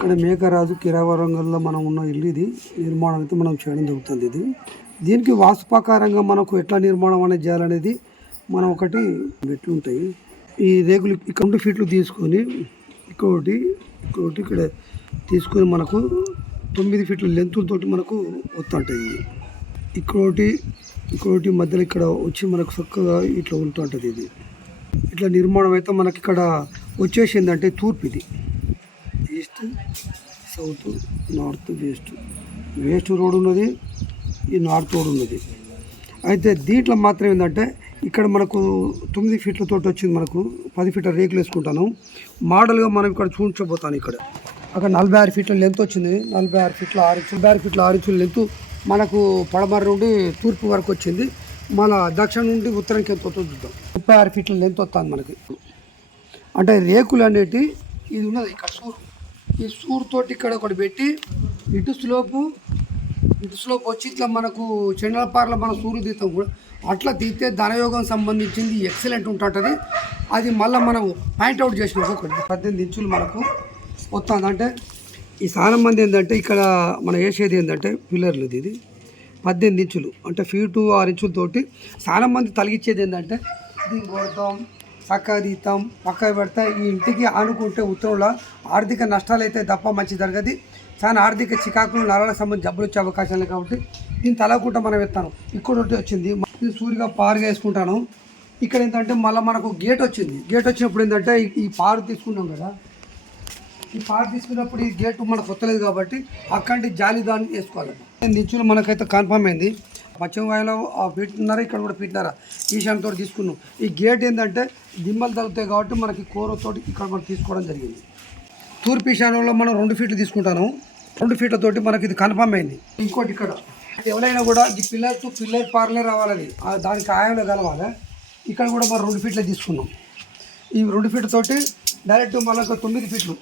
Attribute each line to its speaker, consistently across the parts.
Speaker 1: ఇక్కడ మేఘరాజు కిరావరంగంలో మనం ఉన్న ఇల్లు ఇది. నిర్మాణం అయితే మనం చేయడం జరుగుతుంది ఇది. దీనికి వాస్తుప్రకారంగా మనకు ఎట్లా నిర్మాణం అనేది చేయాలనేది మనం ఒకటి మెట్లు ఉంటాయి. ఈ రేకులు ఇక్కడ రెండు ఫీట్లు తీసుకొని ఇంకొకటి ఇంకొకటి ఇక్కడ తీసుకొని మనకు తొమ్మిది ఫీట్ల లెంత్ తోటి మనకు వస్తుంటాయి ఇంకొకటి ఇంకొకటి మధ్యలో ఇక్కడ వచ్చి మనకు చక్కగా ఇట్లా ఉంటుంటుంది ఇది. ఇట్లా నిర్మాణం అయితే మనకి ఇక్కడ వచ్చేసిందంటే తూర్పు ఇది. East south north west. West road ఉన్నది ఈ నార్త్ రోడ్ ఉన్నది. అయితే దీంట్లో మాత్రం ఏంటంటే ఇక్కడ మనకు తొమ్మిది ఫీట్ల తోటి వచ్చింది మనకు పది ఫీట్ల రేకులు వేసుకుంటాను. మోడల్గా మనం ఇక్కడ చూపించబోతాను ఇక్కడ. అక్కడ నలభై ఆరు ఫీట్ల లెంత్ వచ్చింది. నలభై ఆరు ఫీట్ల ఆరు ఇంచులు నలభై ఆరు ఫీట్ల ఆరు ఇంచుల లెంత్ మనకు పడమర నుండి తూర్పు వరకు వచ్చింది. మన దక్షిణ నుండి ఉత్తరంకి ఎంత వస్తుందో చూద్దాం. ముప్పై ఆరు ఫీట్ల లెంత్ వస్తుంది మనకి. అంటే రేకులు అనేటి ఇది ఉన్నది ఇక్కడ. సూర్ ఈ సూర్ తోటి ఇక్కడ ఒకటి పెట్టి ఇటు స్లోపు ఇటు స్లోపు వచ్చి ఇట్లా మనకు చెండలపార్ల మన సూర్యుడు తీస్తాం కూడా. అట్లా తీస్తే ధనయోగం సంబంధించింది ఎక్సలెంట్ ఉంటుంటుంది అది మళ్ళీ మనం పాయింట్ అవుట్ చేసిన ఒకటి పద్దెనిమిది ఇంచులు మనకు వస్తుంది. అంటే ఈ స్థానం మంది ఏంటంటే ఇక్కడ మనం వేసేది ఏంటంటే పిల్లర్లు ఇది పద్దెనిమిది ఇంచులు. అంటే ఫీటు ఆరు ఇంచులతోటి చాలా మంది తలిగించేది ఏంటంటే దీన్ని కొడతాం చక్కగా తీస్తాం పక్కకు పెడతా ఈ ఇంటికి ఆనుకుంటే ఉత్తరంలో ఆర్థిక నష్టాలు అయితే తప్ప మంచి జరగదు. చాలా ఆర్థిక చికాకులు నరాలకు సంబంధించి జబ్బులు వచ్చే అవకాశాలు కాబట్టి దీన్ని తలకుంటా మనం ఎత్తాను. ఇక్కడ ఒకటి వచ్చింది. నేను సూరిగా పారుగా వేసుకుంటాను. ఇక్కడ ఏంటంటే మళ్ళీ మనకు గేట్ వచ్చింది. గేట్ వచ్చినప్పుడు ఏంటంటే ఈ- పారు తీసుకున్నాం కదా. ఈ పారు తీసుకున్నప్పుడు ఈ గేటు మనకు కొత్తలేదు కాబట్టి అక్కడి జాలి దాన్ని వేసుకోవాలి. నిచ్చులు మనకైతే కన్ఫర్మ్ అయింది. పశ్చిమ వాయులో పెట్టినారా ఇక్కడ కూడా పెట్టినారా ఈశాన్యతో తీసుకున్నాం ఈ గేట్ ఏంటంటే దిమ్మలు తగ్గుతాయి కాబట్టి మనకి కూరతోటి ఇక్కడ మనం తీసుకోవడం జరిగింది. తూర్పు ఈశాన్యంలో మనం రెండు ఫీట్లు తీసుకుంటాను. రెండు ఫీట్లతోటి మనకి ఇది కన్ఫర్మ్ అయింది. ఇంకోటి ఇక్కడ. ఎవరైనా కూడా ఈ పిల్లర్ టు పిల్లర్ పార్లర్ రావాలని దానికి ఆయంలో కలవాలి. ఇక్కడ కూడా మనం రెండు ఫీట్లు తీసుకున్నాం. ఈ రెండు ఫీట్లతోటి డైరెక్ట్ మనకు తొమ్మిది ఫీట్లు.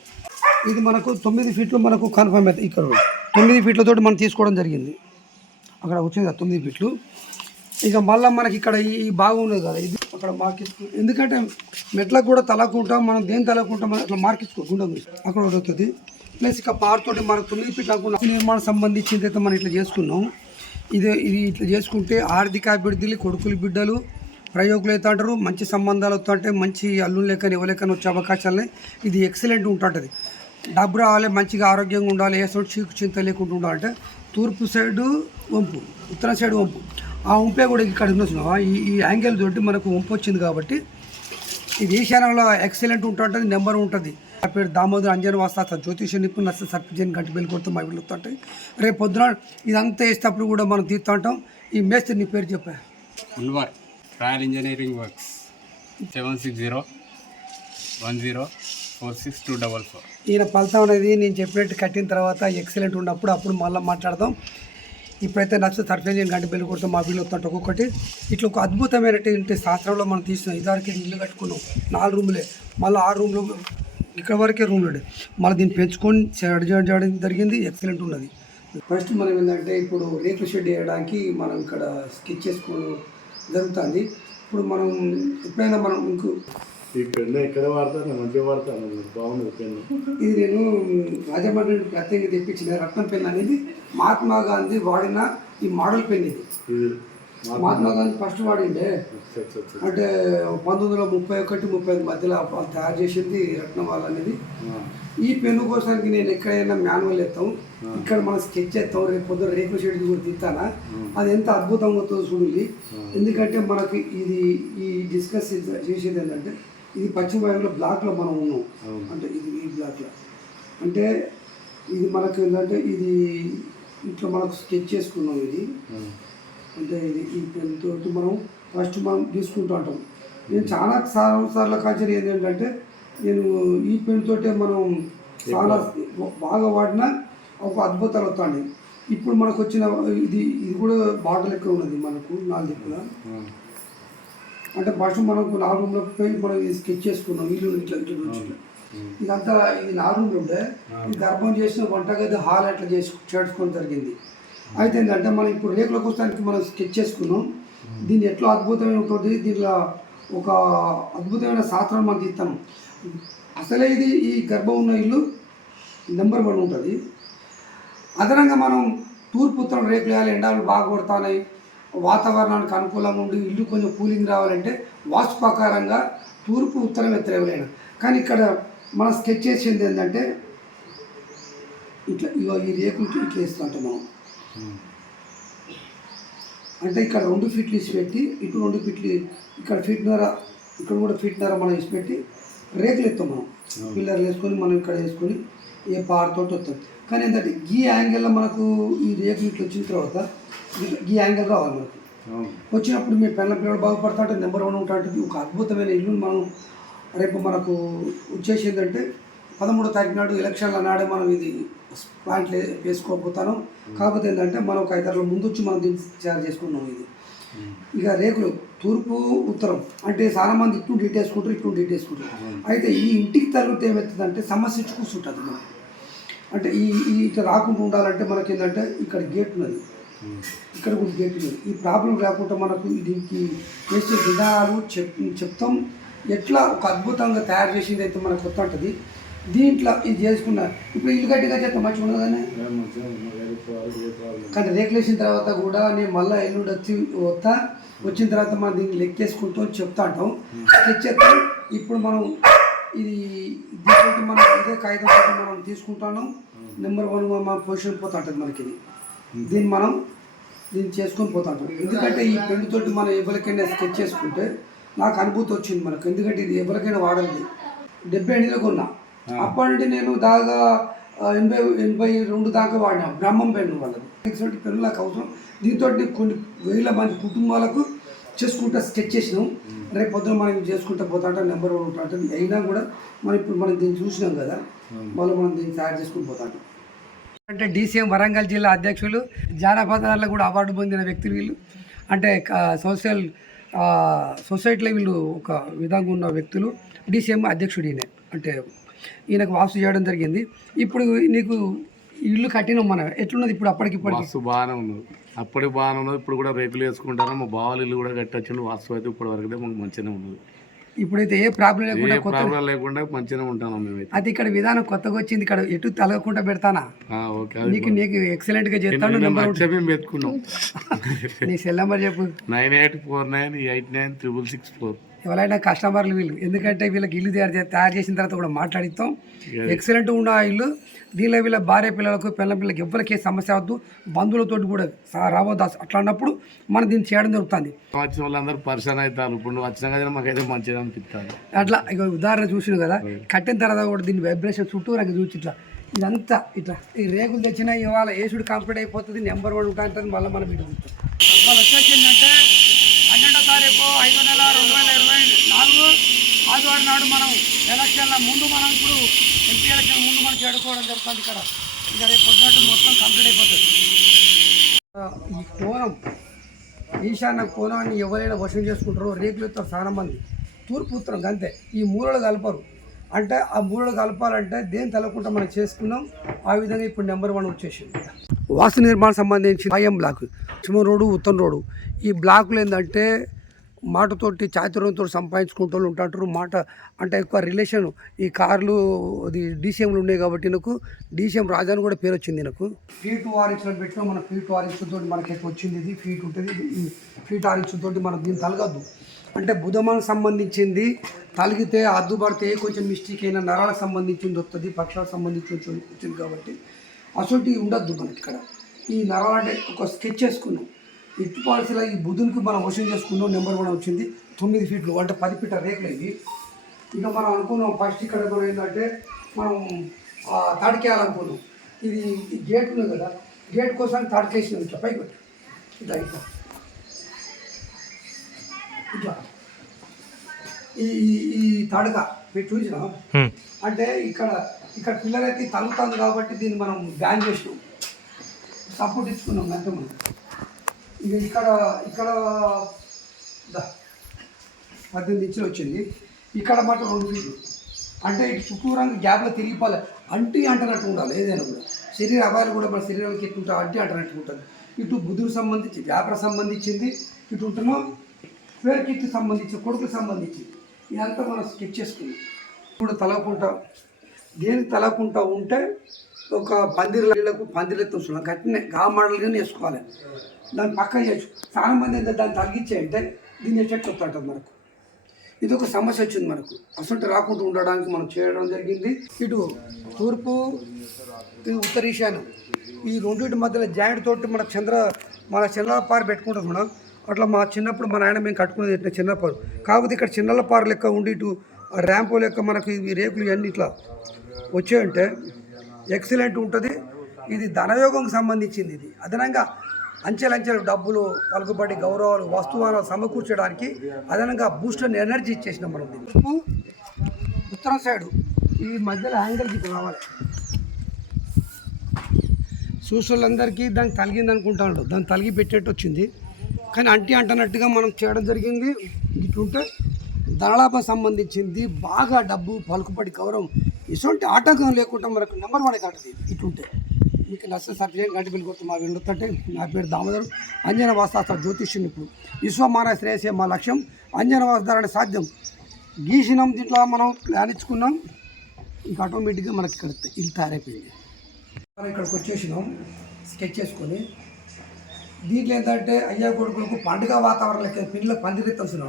Speaker 1: ఇది మనకు తొమ్మిది ఫీట్లు మనకు కన్ఫర్మ్ అవుతుంది ఇక్కడ. తొమ్మిది ఫీట్లతోటి మనం తీసుకోవడం జరిగింది. అక్కడ వచ్చింది తొమ్మిది ఫీట్లు ఇక మళ్ళీ మనకి ఇక్కడ ఈ భాగం ఉన్నది కదా ఇది అక్కడ మార్కించుకో ఎందుకంటే మెట్లకు కూడా తలకుంటాం మనం దేని తలకుంటాం మనం అట్లా మార్కించుకో గుండం అక్కడ వస్తుంది. ప్లస్ ఇక పారుతోటి మనకు తొమ్మిది ఫీట్లు కాకుండా నిర్మాణం సంబంధించింది అయితే మనం ఇట్లా చేసుకున్నాం. ఇది ఇది ఇట్లా చేసుకుంటే ఆర్థిక అభివృద్ధి కొడుకులు బిడ్డలు ప్రయోగులు అయితే అంటారు మంచి సంబంధాలు వస్తుంటే మంచి అల్లు లెక్కని ఇవ్వలేకని వచ్చే అవకాశాలే ఇది ఎక్సలెంట్ ఉంటుంటుంది. డబ్బు రావాలి మంచిగా ఆరోగ్యంగా ఉండాలి ఏ సైడ్ చీకు చింత లేకుండా ఉండాలంటే తూర్పు సైడు వంపు ఉత్తర సైడ్ వంపు. ఆ వంపే కూడా ఇక్కడ ఉన్నట్టున్నావా ఈ ఈ యాంగిల్ తోటి మనకు వంపు వచ్చింది కాబట్టి ఇది ఈశాన్యంలో ఎక్సలెంట్ ఉంటుంటుంది నెంబర్ ఉంటుంది. నా పేరు దామోదర్ అంజన్ వాస్తా జ్యోతిష నిపుణులు అసలు సర్పజన్ గంట వెళ్ళి కొడుతూ మా వీళ్ళు వస్తుంటాయి రేపు పొద్దున ఇదంతా వేసేటప్పుడు కూడా మనం తీస్తూ ఉంటాం. ఈ మేస్త్రి నీ పేరు చెప్పా.
Speaker 2: Anwar royal engineering works. Seven six zero one zero. Four six two double four.
Speaker 1: ఈయన ఫలితం అనేది నేను చెప్పినట్టు కట్టిన తర్వాత ఎక్సలెంట్ ఉన్నప్పుడు అప్పుడు మళ్ళీ మాట్లాడదాం. ఇప్పుడైతే నచ్చ సర్టిఫికేట్ గంట బిల్లు కొడతాం మా బిల్లు వస్తుంటే ఒక్కొక్కటి. ఇట్లా ఒక అద్భుతమైనటువంటి శాస్త్రంలో మనం తీసినాం ఇదివరకు ఇల్లు కట్టుకున్నాం నాలుగు రూములే. మళ్ళీ ఆరు రూమ్లు ఇక్కడ వరకే రూమ్లు ఉండే. మళ్ళీ దీన్ని పెంచుకొని చేయడం చేయడం జరిగింది ఎక్సలెంట్ ఉన్నది. ఫస్ట్ మనం ఏంటంటే ఇప్పుడు రేకుల షెడ్ వేయడానికి మనం ఇక్కడ స్కెచ్ చేసుకోవడం జరుగుతుంది. ఇప్పుడు మనం ఎప్పుడైనా మనం ఇంకో
Speaker 3: ఈ పెన్ను ఎక్కడ వాడతాను మంచిగా వాడతాను బాగుంది పెన్ను
Speaker 1: ఇది నేను రాజమండ్రి నుండి ప్రత్యేకంగా తెప్పించిన రత్నం పెన్ అనేది మహాత్మా గాంధీ వాడిన ఈ మోడల్ పెన్ ఇది. మహాత్మా గాంధీ ఫస్ట్ వాడిండే. అంటే పంతొమ్మిది వందల ముప్పై ఒకటి ముప్పై ఐదు మధ్యలో వాళ్ళు తయారు చేసింది రత్నవాల్ అనేది.
Speaker 3: ఆ,
Speaker 1: ఈ పెన్ను కోసానికి నేను ఎక్కడైనా మాన్యువల్ ఎత్తాం ఇక్కడ మనం స్కెచ్ చేస్తాం రేపు పొద్దున రేపు షెడ్ కూడా తీస్తానా? అది ఎంత అద్భుతంగా అవుతుందో చూడండి. ఎందుకంటే మనకి ఇది ఈ డిస్కస్ చేసేది ఏంటంటే ఇది పశ్చిమ బెంగాల్లో బ్లాక్లో మనం ఉన్నాం. అంటే ఇది ఈ బ్లాక్లో. అంటే ఇది మనకు ఏంటంటే ఇది ఇట్లా మనకు స్కెచ్ చేసుకున్నాం ఇది. అంటే ఇది ఈ పెన్ తోటి మనం ఫస్ట్ మనం తీసుకుంటూ ఉంటాం. నేను చాలా సంవత్సరాల కాల్చర్ ఏంటంటే నేను ఈ పెన్ తోటే మనం చాలా బాగా వాడిన ఒక అద్భుతాలు వస్తాయి. ఇప్పుడు మనకు వచ్చిన ఇది ఇది కూడా బాటల్ లెక్క ఉన్నది మనకు నాలుగు దిక్కుల. అంటే ఫస్ట్ మనకు నాలుగు రూమ్లో పోయి మనం ఇది స్కెచ్ చేసుకున్నాం ఇల్లు ఇట్లా ఇదంతా ఇది నాలుగు రూమ్లు ఉండే గర్భం చేసిన వంటగది హాల్ అట్లా చేసి చేసుకోవడం జరిగింది. అయితే ఏంటంటే మనం ఇప్పుడు రేకుల కోసానికి మనం స్కెచ్ చేసుకున్నాం. దీన్ని ఎట్లా అద్భుతమైన ఉంటుంది? దీనిలో ఒక అద్భుతమైన శాస్త్రం మనం తీస్తాం. అసలే ఇది ఈ గర్భం ఉన్న ఇల్లు నెంబర్ వన్ ఉంటుంది. అదనంగా మనం తూర్పు ఉత్తరం రేకులు వేయాలి ఎండాలు బాగా కొడతాయి వాతావరణానికి అనుకూలంగా ఉండి ఇల్లు కొంచెం కూలింగ్ రావాలంటే వాస్తు ప్రకారంగా తూర్పు ఉత్తరం ఎత్తలేవలేను. కానీ ఇక్కడ మనం స్కెచ్ చేసింది ఏంటంటే ఇట్లా ఇగో ఈ రేకులకి ఇట్లా వేస్తుంటాం మనం. అంటే ఇక్కడ రెండు ఫీట్లు ఇసి పెట్టి ఇటు రెండు ఫీట్లు ఇక్కడ ఫీట్నర ఇక్కడ కూడా ఫీట్నర మనం ఇసి పెట్టి రేకులు ఎత్తాం మనం. పిల్లర్లు వేసుకొని మనం ఇక్కడ వేసుకొని ఏ పారతో వస్తాం. కానీ ఏంటంటే ఈ యాంగిల్లో మనకు ఈ రేకులు ఇట్లా వచ్చిన తర్వాత ఈ యాంగిల్ రావాలి మనకు వచ్చినప్పుడు మీ పిల్లల పిల్లలు బాగుపడతా అంటే నెంబర్ వన్ ఉంటుంది ఒక అద్భుతమైన ఇల్లు మనం రేపు మనకు వచ్చేసి ఏంటంటే పదమూడో తారీఖు నాడు ఎలక్షన్ల నాడే మనం ఇది ప్లాంట్లు వేసుకోకపోతాను కాకపోతే ఏంటంటే మనం ఒక ఐదారు ముందు వచ్చి మనం దీన్ని తయారు చేసుకున్నాం ఇది. ఇక రేకులు తూర్పు ఉత్తరం అంటే చాలా మంది ఇటు డీట్ వేసుకుంటారు ఇటు డీట్ వేసుకుంటారు. అయితే ఈ ఇంటికి తగిలితే ఏమవుతుందంటే సమస్య కూర్చుంటుంది మనకి. అంటే ఈ ఈ ఇట్లా రాకుండా ఉండాలంటే మనకి ఏంటంటే ఇక్కడ గేట్ ఉన్నది. ఇక్కడ కూడా ఉన్నది ఈ ప్రాబ్లం రాకుండా మనకు దీనికి చేసే విధానాలు చెప్ చెప్తాం. ఎట్లా ఒక అద్భుతంగా తయారు చేసింది అయితే మనకు కొత్త ఉంటుంది దీంట్లో ఇది చేసుకున్న ఇప్పుడు ఇల్లు గట్టిగా చేస్తే మంచిగా ఉండదు కానీ. కానీ రేకులు వేసిన తర్వాత కూడా నేను మళ్ళీ ఎల్లుండి వచ్చి వస్తా. వచ్చిన తర్వాత మనం దీన్ని లెక్కేసుకుంటాం చెప్తా అంటాం. స్కెచ్ చేస్తాం ఇప్పుడు మనం ఇది దీంతో మనం ఇదే కాగితం మనం తీసుకుంటాను. నెంబర్ వన్ మన పొజిషన్ పోతా ఉంటుంది మనకి ఇది. దీన్ని మనం దీన్ని చేసుకొని పోతా ఉంటాం. ఎందుకంటే ఈ పెండుతోటి మనం ఎవరికైనా స్కెచ్ చేసుకుంటే నాకు అనుభూతి వచ్చింది మనకు. ఎందుకంటే ఇది ఎవరికైనా వాడలేదు డెబ్బై ఎనిమిదిలో కొన్నా. అప్పటి నుండి నేను దాగా ఆ, ఎనభై ఎనభై రెండు దాకా వాడినా. బ్రహ్మం పెన్ను వాళ్ళది. పెన్ను నాకు అవసరం. దీంతో కొన్ని వేల మంది కుటుంబాలకు చేసుకుంటా స్కెచ్ చేసినాం. రేపు పొద్దున మనం చేసుకుంటా పోతా నెంబర్ వన్ ఉంటా ఉంటుంది. అయినా కూడా మనం ఇప్పుడు మనం దీన్ని చూసినాం కదా మళ్ళీ మనం దీన్ని తయారు చేసుకుని పోతా ఉంటాం. అంటే డీసీఎం వరంగల్ జిల్లా అధ్యక్షులు జానపదాల్లో కూడా అవార్డు పొందిన వ్యక్తులు వీళ్ళు. అంటే సోషల్ సొసైటీలో వీళ్ళు ఒక విధంగా ఉన్న వ్యక్తులు. డీసీఎం అధ్యక్షుడు ఈయన. అంటే ఈయనకు వాసు చేయడం జరిగింది. ఇప్పుడు నీకు ఇల్లు కట్టినాం మనం. ఎట్లున్నది ఇప్పుడు అప్పటికి
Speaker 4: వాస్తు బాగానే ఉన్నది. అప్పటికి బాగానే ఉన్నది. ఇప్పుడు కూడా రేకులు వేసుకుంటాను మా బావాలు ఇల్లు కూడా కట్టొచ్చిండు. వాస్తు అయితే ఇప్పటి వరకు మాకు మంచిగానే ఉన్నది.
Speaker 1: ఇప్పుడైతే ఏ ప్రాబ్లం లేకుండా కొత్త
Speaker 4: ప్రాబ్లం లేకుండా మంచిగానే ఉంటాను మేమైతే.
Speaker 1: అది ఇక్కడ విధానం కొత్తగా వచ్చింది ఇక్కడ ఎటు తలగకుండా పెడతానా? నీకు నీకు ఎక్సలెంట్గా చేస్తాను నెంబర్
Speaker 4: మంచిగా మేము పెట్టుకున్నాం
Speaker 1: నీ సెల్ నెంబర్ చెప్పు.
Speaker 4: Nine eight four nine eight nine triple six four.
Speaker 1: ఎవరైనా కస్టమర్లు వీళ్ళు. ఎందుకంటే వీళ్ళకి ఇల్లు తయారు తయారు చేసిన తర్వాత కూడా మాట్లాడిస్తాం ఎక్సలెంట్ ఉన్న ఇల్లు దీనిలో వీళ్ళ భార్య పిల్లలకు పిల్లల పిల్లలకి ఎవరికి ఏ సమస్య అవద్దు బంధువులతో కూడా రావద్దు అట్లా అన్నప్పుడు మనం దీన్ని చేయడం జరుగుతుంది.
Speaker 4: వచ్చిన వాళ్ళందరూ పరిచయం అవుతారు. ఇప్పుడు నువ్వు వచ్చినా కదా మాకైతే మంచిగా అనిపిస్తుంది
Speaker 1: అట్లా ఇక ఉదాహరణ చూసిన కదా కట్టిన తర్వాత కూడా దీని వైబ్రేషన్ చుట్టూ నాకు చూసి ఇట్లా ఇదంతా ఇట్లా ఈ రేకులు తెచ్చినా ఇవాళ ఏసుడు కంప్లీట్ అయిపోతుంది నెంబర్ వన్ ఉంటుంది మళ్ళీ మనం ఇటు వాళ్ళు వచ్చేసిందంటే రేపు ఐదో నెల రెండు వేల ఇరవై నాలుగు ఆదివారం నాడు మనం ఎలక్షన్ల ముందు మనం ఇప్పుడు ఎంపీ ఎలక్షన్ ముందు మనం చేడుకోవడం జరుగుతుంది ఇక్కడ. ఇక రేపు పొద్దున్నట్టు మొత్తం కంప్లీట్ అయిపోతుంది. ఈ కోణం ఈశాన్య కోణాన్ని ఎవరైనా వశం చేసుకుంటారో రేకులతో చాలా మంది. తూర్పు ఉత్తరం అంతే ఈ మూలలు కలపరు. అంటే ఆ మూలలు కలపాలంటే దేని తలకుండా మనం చేసుకున్నాం? ఆ విధంగా ఇప్పుడు నెంబర్ వన్ వచ్చేసింది. వాస్తు నిర్మాణం సంబంధించి ఐఎం బ్లాక్ పశ్చిమ రోడ్డు ఉత్తరం రోడ్డు. ఈ బ్లాకులు ఏంటంటే మాటతోటి చాతుర్యంతో సంపాదించుకుంటూ ఉంటారు మాట అంటే ఎక్కువ రిలేషన్ ఈ కార్లు అది డీసీఎంలు ఉన్నాయి కాబట్టి నాకు డీసీఎం రాజాని కూడా పేరు వచ్చింది నాకు ఫీట్ ఆరించులు పెట్టినా మన ఫీట్ ఆరించుల తోటి మనకి ఎక్కువ వచ్చింది ఇది ఫీట్ ఉంటుంది ఈ ఫీట్ ఆరించుల తోటి మనం దీన్ని తలగద్దు. అంటే బుధమానికి సంబంధించింది తలిగితే అద్దుపడితే కొంచెం మిస్టేక్ అయినా నరాలకు సంబంధించింది వస్తుంది పక్షాలకు సంబంధించి వచ్చింది కాబట్టి అసలు ఉండద్దు మనకి ఇక్కడ. ఈ నరాలు అంటే ఒక స్కెచ్ చేసుకున్నాం. ఇటు పాలసీలో ఈ బుధునికి మనం వసూలు చేసుకున్నాం నెంబర్ వన్ వచ్చింది. తొమ్మిది ఫీట్లు అంటే పది ఫీట్ల రేకులు ఇవి ఇక మనం అనుకున్నాం ఫస్ట్ ఇక్కడ మనం ఏంటంటే మనం తాడికేయాలనుకున్నాం. ఇది గేట్ ఉంది కదా గేట్ కోసం తాడికేసినాం ఇట్లా పైకి ఇట్లా ఇట్లా. ఇట్లా. ఈ ఈ- తడక మీరు చూసినా? అంటే ఇక్కడ ఇక్కడ పిల్లర్ అయితే తగ్గుతుంది కాబట్టి దీన్ని మనం బ్యాన్ చేసినాం. సపోర్ట్ ఇచ్చుకున్నాం అంతే మనం. ఇక ఇక్కడ ఇక్కడ పద్దెనిమిది ఇంచులు వచ్చింది. ఇక్కడ మాట రెండు ఫీట్లు. అంటే ఇటు చుట్టూరంగా గ్యాప్లో తిరిగిపోలే. అంటి అంటనట్టు ఉండాలి ఏదైనా కూడా. శరీర అవాయిలు కూడా మన శరీరానికి ఉంటాం అంటి అంటనట్టు ఉంటుంది. ఇటు బుధుడు సంబంధించి వ్యాపార సంబంధించింది. ఇటు ఉంటున్నాం పేరుకిట్టు సంబంధించి కొడుకు సంబంధించి ఇదంతా మనం స్కెచ్ చేసుకున్నాం ఇప్పుడు తలకుంటా. దేనికి తలకుంటా ఉంటే ఒక పందిర్లకు పందిర్లతో వస్తున్నాం గట్టినే గా మడలుగానే వేసుకోవాలి. దాన్ని పక్కన చేయొచ్చు చాలా మంది అయితే దాన్ని తగ్గించేయంటే దీన్ని ఎఫెక్ట్ వస్తుంటుంది మనకు? ఇది ఒక సమస్య వచ్చింది మనకు. అసలు రాకుండా ఉండడానికి మనం చేయడం జరిగింది. ఇటు తూర్పు ఇది ఉత్తర ఈశాన్యం. ఈ రెండింటి మధ్యలో జాయింట్ తోటి మన చంద్ర మన చిన్నపారు పెట్టుకుంటాం మనం. అట్లా మా చిన్నప్పుడు మా నాయన మేము కట్టుకునేది ఇట్లా చిన్నపారు? కాకపోతే ఇక్కడ చిన్నపారు లెక్క ఉండి ఇటు ర్యాంపు లెక్క మనకు ఈ రేకులు ఇవన్నీ ఇట్లా వచ్చాయంటే ఎక్సలెంట్ ఉంటుంది. ఇది ధనయోగంకి సంబంధించింది ఇది. అదనంగా అంచెలంచెలు డబ్బులు పలుకుబడి గౌరవాలు వస్తువులు సమకూర్చడానికి అదనంగా బూస్టర్ ఎనర్జీ ఇచ్చేసినాం మనం ఉత్తరం సైడు. ఈ మధ్యలో యాంగిల్కి ఇట్లా రావాలి. చూసేవాళ్ళందరికీ దానికి తలిగింది అనుకుంటాడు దాన్ని తలిగి పెట్టేట్టు వచ్చింది. కానీ అంటి అంటనట్టుగా మనం చేయడం జరిగింది. ఇటుంటే దళాప సంబంధించింది. బాగా డబ్బు పలుకుబడి గౌరవం ఇటువంటి ఆటంకం లేకుండా మనకు నెంబర్ వన్ అవుతుంది ఇటుంటే మీకు నచ్చ సర్టిఫికేట్ గంట బిల్ కొడుతూ మా వెళ్ళొత్తంటే నా పేరు దామోదర్. అంజన వాస్తాస్త్ర జ్యోతిష్యుని ఇప్పుడు. విశ్వమాన శ్రేయసే మా లక్ష్యం. అంజన వాస్తారనే సాధ్యం. గీసినాం దీంట్లో మనం ప్లాన్ ఇచ్చుకున్నాం. ఇంకా ఆటోమేటిక్గా మనకి ఇక్కడ ఇల్లు తయారైపోయింది. మనం ఇక్కడికి వచ్చేసినాం. స్కెచ్ చేసుకొని. దీంట్లో ఏంటంటే అయ్యా కొడుకులకు పండుగ వాతావరణం పిల్లలకు పిల్లలకు పందిరెత్తవలసిన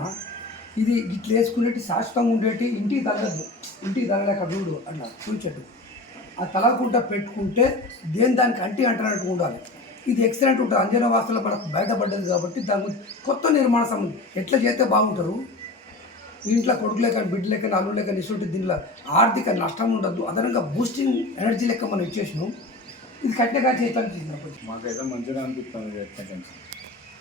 Speaker 1: ఇది ఇట్లా వేసుకునేటి శాశ్వతంగా ఉండేటి ఇంటికి తగలదు. ఇంటికి తగలేక చూడు అట్లా చూచెట్టు ఆ తలకుంట పెట్టుకుంటే దేని దానికి అంటి అంటున్నట్టు ఉండాలి. ఇది ఎక్సలెంట్ ఉంటుంది అంజన వాస్తులో మనకు బయటపడ్డది కాబట్టి దాని గురించి కొత్త నిర్మాణ సంబంధం. ఎట్లా చేస్తే బాగుంటారు? ఇంట్లో కొడుకు కానీ బిడ్డ లెక్క అల్లు లెక్క నిసుంటే దీనిలో ఆర్థిక నష్టం ఉండదు. అదనంగా బూస్టింగ్ ఎనర్జీ లెక్క మనం ఇచ్చేసినాం. ఇది కట్టినగా చేయాలని చేసినప్పుడు
Speaker 3: మాకైతే మంచిగా అనిపిస్తుంది.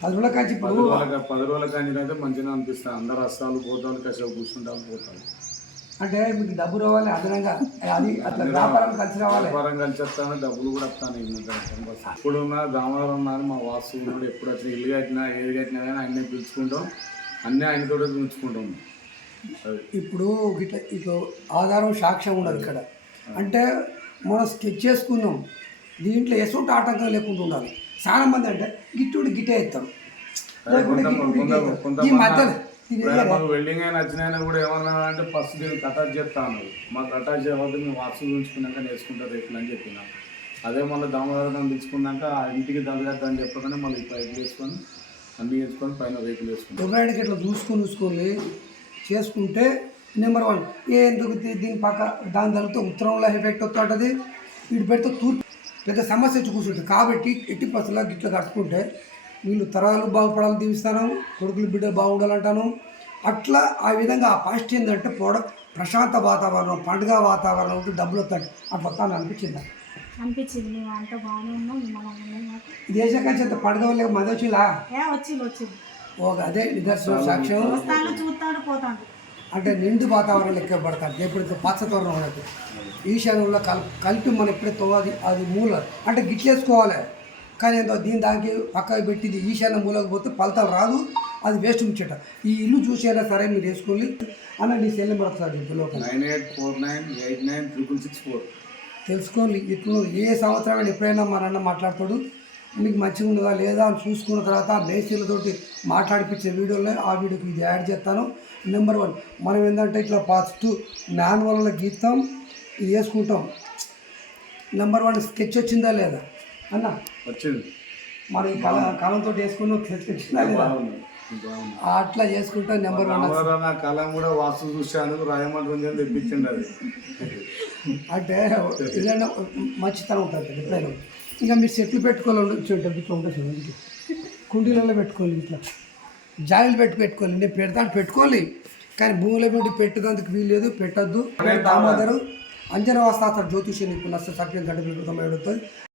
Speaker 1: పది రోజుల కాంచి
Speaker 3: పది రోజులకి పది రోజుల కానీ అయితే మంచిగా అనిపిస్తుంది. అందరు వస్తాలు పోతాలు కాసేపు కూర్చుంటాలు పోతాలు
Speaker 1: అంటే మీకు డబ్బు రావాలి అదనంగా అది అట్లా వ్యాపారం కలిసి రావాలి.
Speaker 3: వ్యాపారం కలిసి వస్తాను డబ్బులు కూడా వస్తాను ఇప్పుడు ఉన్న దామోదరం ఉన్నారు మా వాస్తు ఉన్నాడు ఎప్పుడు వచ్చిన ఇల్లు కట్టినా ఏది కట్టినా కానీ అన్నీ పిలుచుకుంటాం. అన్నీ ఆయనతో పిలుచుకుంటాం.
Speaker 1: ఇప్పుడు ఇట్లా ఇట్లా ఆధారం సాక్ష్యం ఉండదు ఇక్కడ. అంటే మనం స్కెచ్ చేసుకున్నాం దీంట్లో ఎటువంటి ఆటంకం లేకుండా ఉండాలి. చాలా మంది అంటే గిట్టుడు గిట్టే ఎత్తారు. ఈ మధ్యలో
Speaker 3: వెల్డింగ్ అయిన వచ్చినాయన కూడా ఏమన్నా అంటే ఫస్ట్ దీనికి అటాచ్ చేస్తా అన్నారు. మాకు అటాచ్ చేయవద్దు మేము వాస్తు చూసుకున్నాక నేర్చుకుంటారు రేట్లు అని చెప్పినాం. అదే మళ్ళీ దామోదరం తెచ్చుకున్నాక ఆ ఇంటికి తగ్గద్దు అని చెప్పగానే మళ్ళీ పైపు వేసుకొని అన్నీ వేసుకొని పైన రేకులు వేసుకుంటాం
Speaker 1: ఎవరైనా ఇట్లా చూసుకొని చూసుకొని చేసుకుంటే నెంబర్ వన్ ఏ ఎందుకు దీని పక్క దాని తగ్గితే ఉత్తరంలో ఎఫెక్ట్ వస్తుంటుంది వీటి పెడితే తూర్పు పెద్ద సమస్య వచ్చి కూర్చుంటుంది. కాబట్టి ఎట్టి పసలా గిట్ల కట్టుకుంటే వీళ్ళు తరాలు బాగుపడాలని దీవిస్తాను కొడుకులు బిడ్డలు బాగుండాలంటాను. అట్లా ఆ విధంగా ఆ పాజిటివ్ ఏంటంటే పోడ ప్రశాంత వాతావరణం పండుగ వాతావరణం ఉంటే డబ్బులు వస్తాడు అట్లా వస్తాను అనిపించింది?
Speaker 5: అనిపించింది. మేము అంతా బాగానే ఉన్నాం. మిమ్మల్ని ఉన్నాం మాకు
Speaker 1: ఈ దేశకాంచి అంత పండుగ వల్ల మంది వచ్చిందా
Speaker 5: ఏ వచ్చింది వచ్చింది
Speaker 1: ఓ అదే నిదర్శనం సాక్ష్యం.
Speaker 5: చూస్తాడు పోతాడు.
Speaker 1: అంటే నిండు వాతావరణం లెక్క పడతాడు ఎప్పుడైతే పచ్చతోరణం ఉన్నట్టు. ఈశాన్యంలో కల్ కలిపి మనం ఎప్పుడైతే అది అది మూల. అంటే గిట్లేసుకోవాలి. కానీ ఏందో దీని దానికి పక్కకు పెట్టింది ఈశాన్య మూలకు పోతే ఫలితం రాదు అది వేస్ట్ ఉంచేట ఈ ఇల్లు చూసేలా సరే మీరు వేసుకోండి. అన్న నీ సెల్ నెంబర్ ఒకసారి లోపల.
Speaker 3: Nine eight four nine eight nine triple six four.
Speaker 1: తెలుసుకోండి ఇట్లు ఏ సంవత్సరం ఎప్పుడైనా మా నాన్న మాట్లాడతాడు. మీకు మంచిగా ఉన్నదా లేదా అని చూసుకున్న తర్వాత మేస్త్రీలతోటి మాట్లాడిపించే వీడియోలో ఆ వీడియోకి ఇది యాడ్ చేస్తాను. నెంబర్ వన్ మనం ఏంటంటే ఇట్లా ఫస్ట్ మాన్యువల్లో గీస్తాం ఇది వేసుకుంటాం. నెంబర్ వన్ స్కెచ్ వచ్చిందా లేదా? అన్న?
Speaker 3: వచ్చింది.
Speaker 1: మరి ఈ కాలం కాలంతో వేసుకున్న స్కెచ్ వచ్చిందా లేదా? అట్లా చేసుకుంటే నెంబర్ వన్
Speaker 3: నా కళం కూడా వాస్తు చూశాను రాయమండ్రి అని తెప్పించింది అది.
Speaker 1: అంటే ఏదైనా మంచితనం ఉంటుంది ఎప్పుడైనా. ఇంకా మీరు చెట్లు పెట్టుకోవాలి చూడండి ఇట్లా ఉంటుంది చూడండి. కుండీలలో పెట్టుకోవాలి ఇట్లా. జాయిలు పెట్టి పెట్టుకోవాలి. నేను పెడతాను పెట్టుకోవాలి. కానీ భూమిలో పెట్టి పెట్టేందుకు వీలు లేదు పెట్టద్దు. దామోదరు అంజన వాస్తాస్తారు జ్యోతిష్యం ఇప్పుడు నష్ట సర్పం గంట పెట్టుకుంటాం